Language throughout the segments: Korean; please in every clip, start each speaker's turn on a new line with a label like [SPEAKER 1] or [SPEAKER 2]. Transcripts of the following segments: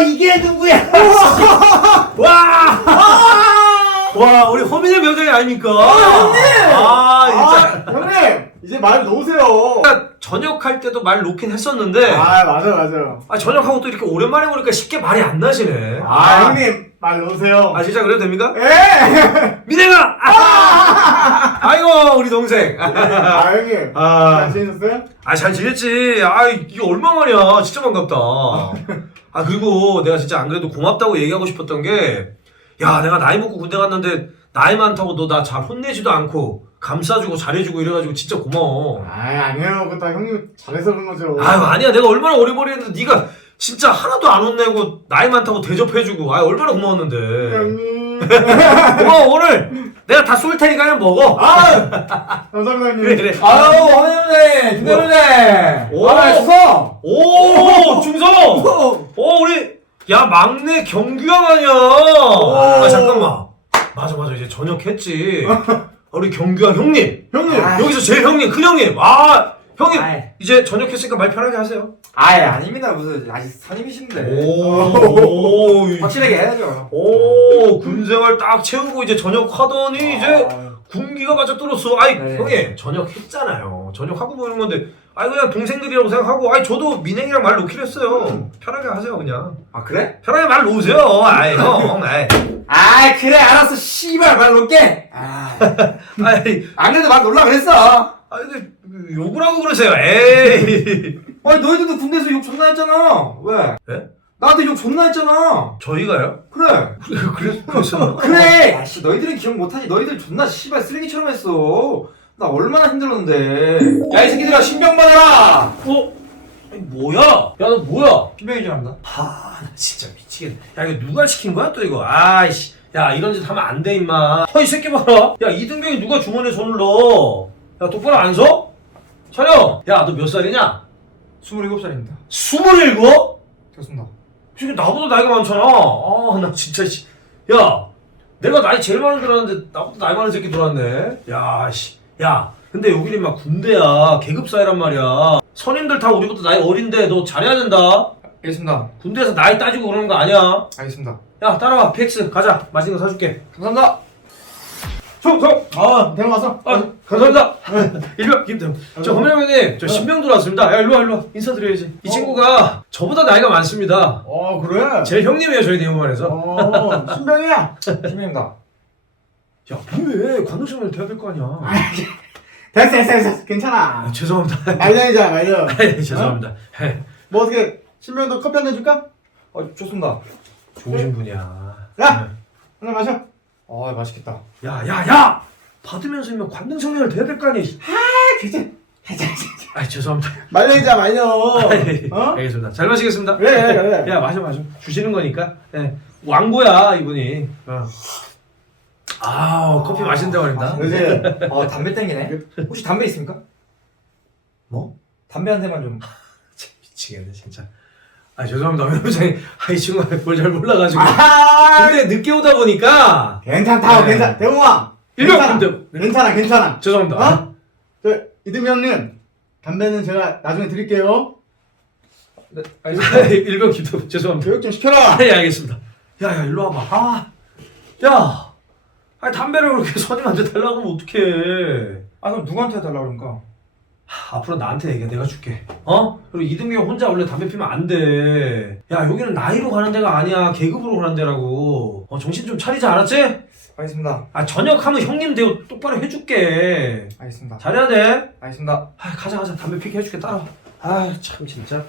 [SPEAKER 1] 이게 누구야? 와! 와, 우리 허민의 명장이 아닙니까?
[SPEAKER 2] 형님!
[SPEAKER 1] 진짜.
[SPEAKER 2] 형님! 이제 말 놓으세요.
[SPEAKER 1] 전역할 때도 말 놓긴 했었는데.
[SPEAKER 2] 맞아요.
[SPEAKER 1] 전역하고 또 이렇게 오랜만에 보니까 쉽게 말이 안 나시네.
[SPEAKER 2] 형님, 말 놓으세요.
[SPEAKER 1] 진짜 그래도 됩니까?
[SPEAKER 2] 예!
[SPEAKER 1] 민혜가! 아이고, 우리 동생.
[SPEAKER 2] 형님. 잘 지내셨어요?
[SPEAKER 1] 잘 지냈지. 이게 얼마만이야. 진짜 반갑다. 그리고 내가 진짜 안 그래도 고맙다고 얘기하고 싶었던 게, 야, 내가 나이 먹고 군대 갔는데, 나이 많다고 너 나 잘 혼내지도 않고, 감싸주고 잘해주고 이래가지고 진짜 고마워.
[SPEAKER 2] 아니에요. 그거 다 형님 잘해서 그런 거죠.
[SPEAKER 1] 아니야. 내가 얼마나 어리버리했는데, 네가 진짜 하나도 안 혼내고, 나이 많다고 대접해주고, 얼마나 고마웠는데.
[SPEAKER 2] 형님.
[SPEAKER 1] 고마워. 오늘 내가 다 쏠 테니까 그냥 먹어.
[SPEAKER 2] 감사합니다, 형님.
[SPEAKER 1] 그래.
[SPEAKER 3] 허민님, 김대리님.
[SPEAKER 1] 오.
[SPEAKER 3] 수성.
[SPEAKER 1] 오, 중성. 우리 야 막내 경규형 아니야. 잠깐만. 맞아. 이제 전역했지. 우리 경규형 형님. 여기서 제일 형님, 큰 형님. 형님 이제 전역했으니까 말 편하게 하세요.
[SPEAKER 3] 아닙니다. 무슨 아직 선임이신데.
[SPEAKER 1] 오.
[SPEAKER 3] 확실하게 해야죠.
[SPEAKER 1] 군생활 딱 채우고 이제 전역하더니 이제 군기가 맞아 떨었어.
[SPEAKER 3] 네.
[SPEAKER 1] 형님 전역했잖아요. 전역하고 보는 건데. 그냥 동생들이라고 생각하고. 저도 민행이랑 말 놓기로 했어요. 편하게 하세요 그냥.
[SPEAKER 3] 그래?
[SPEAKER 1] 편하게 말 놓으세요. 형.
[SPEAKER 3] 그래 알았어. 씨발 말 놓게. 안 그래도 말 놀라 그랬어.
[SPEAKER 1] 근데 욕을 하고 그러세요. 에이.
[SPEAKER 3] 너희들도 군대에서 욕 존나 했잖아. 왜?
[SPEAKER 1] 네?
[SPEAKER 3] 나한테 욕 존나 했잖아.
[SPEAKER 1] 저희가요?
[SPEAKER 3] 그래.
[SPEAKER 1] 그랬어.
[SPEAKER 3] 그래. 야씨 너희들은 기억 못하지. 너희들 존나 씨발 쓰레기처럼 했어. 나 얼마나 힘들었는데. 야 이 새끼들아 신병 받아라.
[SPEAKER 1] 뭐야? 야 너 뭐야?
[SPEAKER 3] 신병이 지납니다.
[SPEAKER 1] 나 진짜 미치겠네. 야 이거 누가 시킨 거야 또 이거? 아이씨. 야 이런 짓 하면 안 돼 임마. 이 새끼 봐라. 야 이등병이 누가 주머니에 손을 넣어? 야 똑바로 안 서? 촬영. 야 너 몇 살이냐?
[SPEAKER 3] 27살입니다.
[SPEAKER 1] 27?
[SPEAKER 3] 됐습니다.
[SPEAKER 1] 지금 나보다 나이가 많잖아. 나 진짜 야 내가 나이 제일 많은 줄 알았는데 나보다 나이 많은 새끼 들어왔네. 야 근데 여기는 막 군대야. 계급 사회란 말이야. 선임들 다 우리보다 나이 어린데 너 잘해야 된다.
[SPEAKER 3] 알겠습니다.
[SPEAKER 1] 군대에서 나이 따지고 그러는 거 아니야.
[SPEAKER 3] 알겠습니다.
[SPEAKER 1] 야 따라와. PX 가자. 맛있는 거 사줄게.
[SPEAKER 3] 감사합니다.
[SPEAKER 2] 데려가서.
[SPEAKER 1] 감사합니다. 일병 김태형. 저 허민형님 저 신병 들어왔습니다. 야 일로와 인사드려야지. 이 친구가 저보다 나이가 많습니다.
[SPEAKER 2] 그래?
[SPEAKER 1] 제일 형님이에요 저희 내무반에서.
[SPEAKER 2] 신병이야.
[SPEAKER 3] 신병입니다.
[SPEAKER 1] 야 뭐해. 관우정을 돼야 될 거 아니야.
[SPEAKER 2] 됐어. 괜찮아.
[SPEAKER 1] 죄송합니다.
[SPEAKER 2] 말려.
[SPEAKER 1] 죄송합니다.
[SPEAKER 2] 뭐 어떻게 신병도 커피 한 잔 줄까?
[SPEAKER 3] 좋습니다.
[SPEAKER 1] 좋으신 분이야.
[SPEAKER 2] 야! 하나 마셔.
[SPEAKER 3] 맛있겠다.
[SPEAKER 1] 야! 받으면서 이면 관등 성명을 돼야 될 거 아니야.
[SPEAKER 2] 괜찮아.
[SPEAKER 1] 죄송합니다.
[SPEAKER 2] 말려.
[SPEAKER 1] 알겠습니다. 잘 마시겠습니다.
[SPEAKER 2] 그래.
[SPEAKER 1] 야 마셔. 주시는 거니까. 왕고야 이분이. 커피 마신다고 그랬다.
[SPEAKER 2] 그렇지.
[SPEAKER 3] 담배 땡기네. 혹시 담배 있습니까?
[SPEAKER 1] 뭐?
[SPEAKER 3] 담배 한 대만 좀.
[SPEAKER 1] 미치겠네 진짜. 죄송합니다. 회장님. 이 친구가 뭘 잘 몰라가지고. 근데 늦게 오다 보니까.
[SPEAKER 2] 괜찮다. 대웅아.
[SPEAKER 1] 일병
[SPEAKER 2] 괜찮아.
[SPEAKER 1] 죄송합니다.
[SPEAKER 2] 이등병님 담배는 제가 나중에 드릴게요.
[SPEAKER 3] 네,
[SPEAKER 1] 일병 김태형 죄송합니다.
[SPEAKER 2] 교육 좀 시켜라.
[SPEAKER 1] 알겠습니다. 야 일로 와봐. 담배를 그렇게 선임한테 달라고 하면 어떡해.
[SPEAKER 3] 그럼 누구한테 달라고 그러니까?
[SPEAKER 1] 앞으로 나한테 얘기해. 내가 줄게. 그리고 이등병 혼자 원래 담배 피면 안 돼. 야 여기는 나이로 가는 데가 아니야. 계급으로 가는 데라고. 정신 좀 차리자. 알았지?
[SPEAKER 3] 알겠습니다.
[SPEAKER 1] 전역하면 형님 대우 똑바로 해줄게.
[SPEAKER 3] 알겠습니다.
[SPEAKER 1] 잘해야 돼.
[SPEAKER 3] 알겠습니다.
[SPEAKER 1] 가자. 담배 피게 해줄게. 따라와. 참 진짜.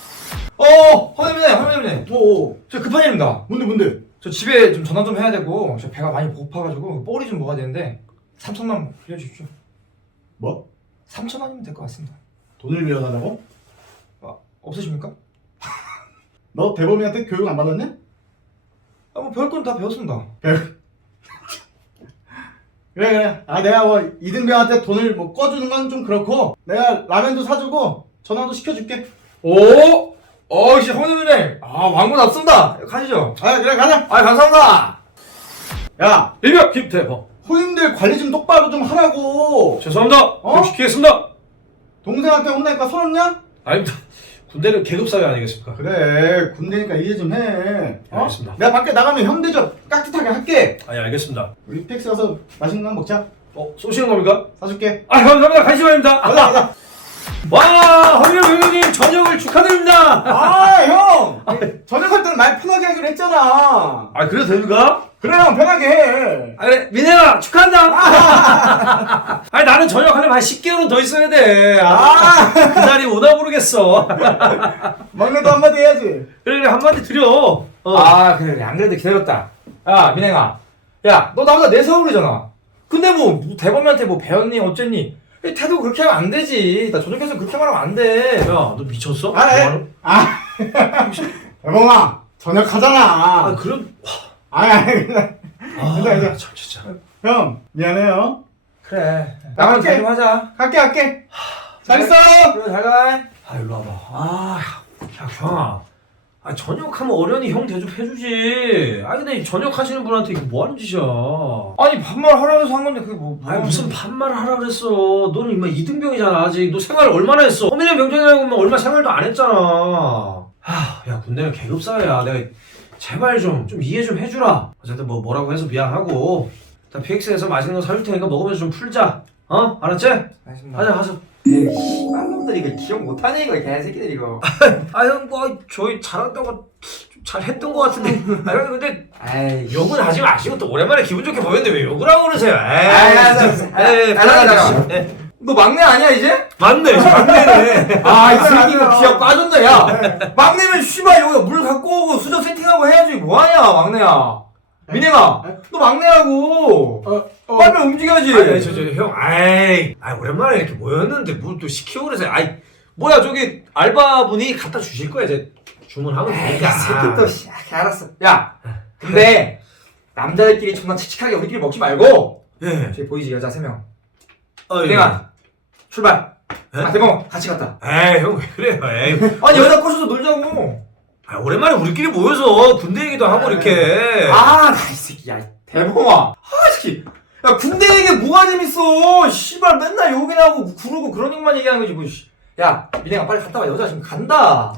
[SPEAKER 3] 허민님. 저 급한 일입니다.
[SPEAKER 2] 뭔데?
[SPEAKER 3] 저 집에 좀 전화 좀 해야 되고 저 배가 많이 고파가지고 뽀리 좀 먹어야 되는데 3천만 빌려주십시오.
[SPEAKER 2] 뭐?
[SPEAKER 3] 3천원이면 될 것 같습니다.
[SPEAKER 2] 돈을 빌려달라고?
[SPEAKER 3] 없으십니까?
[SPEAKER 2] 너 대범이한테 교육 안 받았냐?
[SPEAKER 3] 뭐 배울 건 다 배웠습니다.
[SPEAKER 2] 그래. 내가 뭐 이등병한테 돈을 뭐 꺼주는 건 좀 그렇고 내가 라면도 사주고 전화도 시켜줄게.
[SPEAKER 3] 씨 허민님. 왕고답습니다. 가시죠.
[SPEAKER 2] 그래 가자.
[SPEAKER 3] 감사합니다.
[SPEAKER 2] 야
[SPEAKER 1] 일병 김태형.
[SPEAKER 2] 후임들 관리 좀 똑바로 좀 하라고.
[SPEAKER 1] 죄송합니다. 시키겠습니다.
[SPEAKER 2] 동생한테 혼나니까 서럽냐?
[SPEAKER 1] 아닙니다. 군대는 계급사회 아니겠습니까?
[SPEAKER 2] 그래 군대니까 이해 좀 해.
[SPEAKER 1] 알겠습니다.
[SPEAKER 2] 내가 밖에 나가면 형 대접 깍듯하게 할게.
[SPEAKER 1] 아니 알겠습니다.
[SPEAKER 2] 우리 픽스 가서 맛있는 거 먹자.
[SPEAKER 1] 쏘시는 겁니까?
[SPEAKER 2] 사줄게.
[SPEAKER 1] 아 감사합니다. 간식입니다.
[SPEAKER 2] 가자 가자.
[SPEAKER 1] 와 허민영 형님 저녁을 축하드립니다.
[SPEAKER 2] 아 형. 저녁할 때는 말 편하게 하기로 했잖아.
[SPEAKER 1] 아 그래도 됩니까?
[SPEAKER 2] 그래 형 편하게 해.
[SPEAKER 1] 아 그래 민혜야 축하한다. 아니 나는 저녁 하려면 한 10개월은 더 있어야 돼. 그날이 오나 모르겠어.
[SPEAKER 2] 막내도 한마디 해야지.
[SPEAKER 1] 그래 한마디 드려.
[SPEAKER 3] 아 그래 안 그래도 기다렸다. 야 민행아, 야 너 나보다 4살 어리잖아. 근데 뭐 대범이한테 뭐 배웠니 어쨌니? 태도 그렇게 하면 안 되지. 나 저녁에서 그렇게 말하면 안 돼.
[SPEAKER 1] 야 너 미쳤어?
[SPEAKER 2] 대범아 저녁 하잖아.
[SPEAKER 1] 아 그럼
[SPEAKER 2] 그래.
[SPEAKER 1] 아 참 진짜.
[SPEAKER 2] 형 미안해요.
[SPEAKER 3] 그래. 나만
[SPEAKER 2] 갈게.
[SPEAKER 3] 좀 하자.
[SPEAKER 2] 갈게. 잘 있어.
[SPEAKER 3] 그래 잘 가.
[SPEAKER 1] 아 일로 와봐. 야 형아. 아 저녁하면 어련히 형 대접해주지. 아 근데 저녁 하시는 분한테 이거 뭐 하는 짓이야.
[SPEAKER 3] 아니 반말 하라고 해서 한 건데 그게 뭐.
[SPEAKER 1] 아니 무슨 반말을 하라 그랬어. 너는 임마 이등병이잖아 아직. 너 생활 얼마나 했어? 허민의 병장이라고 하면 얼마 생활도 안 했잖아. 야 군대는 계급사회야. 내가 제발 좀 이해 좀 해주라. 어쨌든 뭐라고 해서 미안하고 일단 PX에서 맛있는 거 사줄 테니까 먹으면서 좀 풀자. 어? 알았지?
[SPEAKER 3] 알겠습니다.
[SPEAKER 1] 가자.
[SPEAKER 3] 에이 씨발놈들 이거 기억 못하네 이거 개새끼들 이거.
[SPEAKER 1] 아 형 뭐 저희 잘한다고 좀 잘했던 것 같은데. 아 형 근데
[SPEAKER 3] 아이
[SPEAKER 1] 욕은 하지 마시고 또 오랜만에 기분 좋게 보였는데 왜 욕을 하고 그러세요?
[SPEAKER 3] 알았어. 너 막내 아니야 이제?
[SPEAKER 1] 맞네 막내네.
[SPEAKER 3] 아 이 새끼 이거 기억 빠졌네 야. 막내면 씨발 여기 물 갖고 오고 수저 세팅하고 해야지 뭐하냐 막내야. 민혜가 너 막내라고. 빨리 움직여야지.
[SPEAKER 1] 아니 형 오랜만에 이렇게 모였는데 뭘 또 시키고 그러세요? 아이 뭐야 저기 알바분이 갖다 주실 거야 이제 주문하면 되니까.
[SPEAKER 3] 새끼 또 씨. 알았어. 야 근데 남자들끼리 존나 칙칙하게 우리끼리 먹지 말고
[SPEAKER 1] 예.
[SPEAKER 3] 저기 보이지 여자 3명.
[SPEAKER 1] 예.
[SPEAKER 3] 민혜가 출발.
[SPEAKER 1] 예?
[SPEAKER 3] 아 대범 같이 갔다.
[SPEAKER 1] 에이 형 왜 그래요? 에이.
[SPEAKER 3] 아니 여자 꼬셔서 놀자고.
[SPEAKER 1] 아 오랜만에 우리끼리 모여서 군대 얘기도 하고 이렇게.
[SPEAKER 3] 아, 나 이 새끼, 야, 대범아. 아, 이 새끼. 야, 군대 얘기 뭐가 재밌어. 씨발, 맨날 욕이나 하고 구르고 그런 얘기만 얘기하는 거지, 뭐, 씨. 야, 민혜가 빨리 갔다 와. 여자 지금 간다.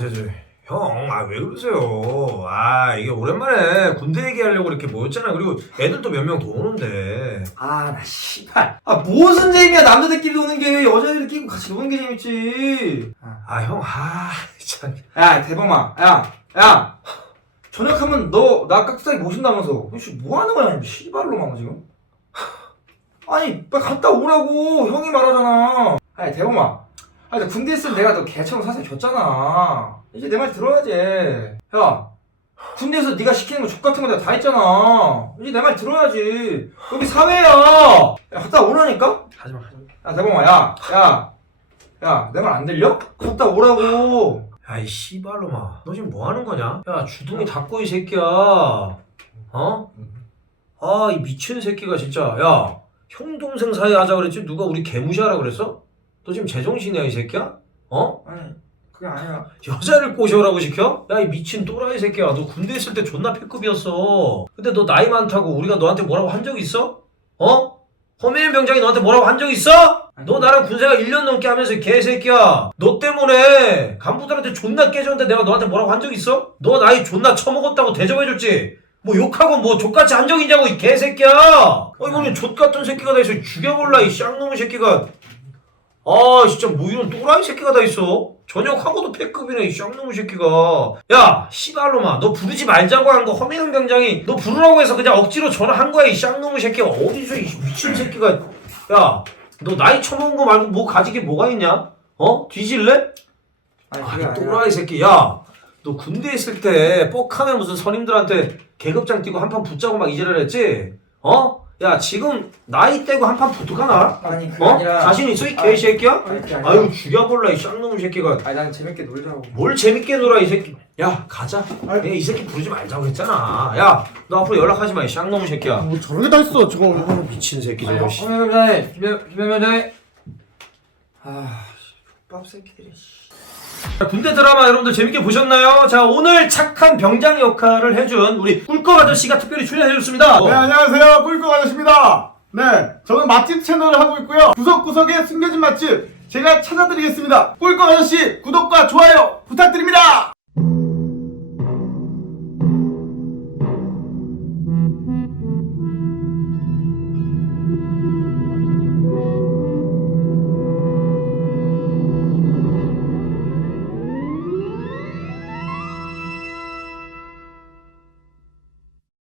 [SPEAKER 1] 형, 왜 그러세요? 이게 오랜만에 군대 얘기하려고 이렇게 모였잖아요. 그리고 애들도 몇 명 더 오는데.
[SPEAKER 3] 아, 나 씨발. 아, 무슨 재미야. 남자들끼리 노는 게 여자애들 끼고 같이 노는 게 재밌지.
[SPEAKER 1] 형, 참.
[SPEAKER 3] 야, 대범아. 야. 저녁하면 너, 나 깍두기 모신다면서. 씨, 뭐 하는 거야, 씨발로 막 지금? 아니, 빨리 갔다 오라고. 형이 말하잖아. 아니, 대범아. 나 군대 있을 때 내가 너 개처럼 사실 줬잖아. 이제 내 말 들어야지. 야, 군대에서 네가 시키는 거 족같은 거 내가 다 했잖아. 이제 내 말 들어야지. 여기 사회야. 야, 갔다 오라니까?
[SPEAKER 1] 하지마.
[SPEAKER 3] 야, 대범아, 야, 내 말 안 들려? 갔다 오라고.
[SPEAKER 1] 이 씨발로마. 너 지금 뭐 하는 거냐? 야, 주둥이 닫고 이 새끼야. 어? 이 미친 새끼가 진짜. 야, 형 동생 사이 하자 그랬지? 누가 우리 개무시하라 그랬어? 너 지금 제정신이야 이 새끼야? 어?
[SPEAKER 3] 아니, 그게 아니야.
[SPEAKER 1] 여자를 꼬셔오라고 시켜? 야 이 미친 또라이 새끼야. 너 군대 있을 때 존나 패급이었어. 근데 너 나이 많다고 우리가 너한테 뭐라고 한 적 있어? 어? 허민현 병장이 너한테 뭐라고 한 적 있어? 너 나랑 군생활 1년 넘게 하면서 개새끼야. 너 때문에 간부들한테 존나 깨졌는데 내가 너한테 뭐라고 한 적 있어? 너 나이 존나 처먹었다고 대접해줬지? 뭐 욕하고 뭐 족같이 한 적 있냐고 이 개새끼야. 이거는 족같은 새끼가 다 있어. 죽여볼라 이 쌍놈의 새끼가. 진짜 뭐 이런 또라이 새끼가 다 있어. 전역하고도 패급이네 이 쌍놈의 새끼가. 야 씨발로마 너 부르지 말자고 한 거 허민영 병장이 너 부르라고 해서 그냥 억지로 전화한 거야 이 쌍놈의 새끼가. 어디서 이 미친 새끼가. 야 너 나이 처먹은 거 말고 뭐 가지게 뭐가 있냐? 뒤질래?
[SPEAKER 3] 아니,
[SPEAKER 1] 이 또라이 새끼. 야 너 군대 있을 때 뻑하면 무슨 선임들한테 계급장 뛰고 한판 붙자고 막 이지랄 했지? 야 지금 나이 떼고 한판 붙을까나?
[SPEAKER 3] 아니, 그게 아니라.
[SPEAKER 1] 자신 있어 이 개새끼야?
[SPEAKER 3] 아니, 그게 아니라.
[SPEAKER 1] 아유 죽여볼라 이 쌍놈 새끼가.
[SPEAKER 3] 아니, 난 재밌게 놀자고.
[SPEAKER 1] 뭘 재밌게 놀아 이 새끼. 야 가자. 내가 이 새끼 부르지 말자고 했잖아. 야 너 앞으로 연락하지 마 이 쌍놈 새끼야.
[SPEAKER 2] 뭐 저런 게 다 있어 저거.
[SPEAKER 1] 미친 새끼 저거.
[SPEAKER 3] 김현병장님, 김현병장님. 밥 새끼들이.
[SPEAKER 1] 군대 드라마 여러분들 재밌게 보셨나요? 자 오늘 착한 병장 역할을 해준 우리 꿀꺽 아저씨가 특별히 출연해줬습니다.
[SPEAKER 2] 네 안녕하세요 꿀꺽 아저씨입니다. 네 저는 맛집 채널을 하고 있고요. 구석구석에 숨겨진 맛집 제가 찾아드리겠습니다. 꿀꺽 아저씨 구독과 좋아요 부탁드립니다.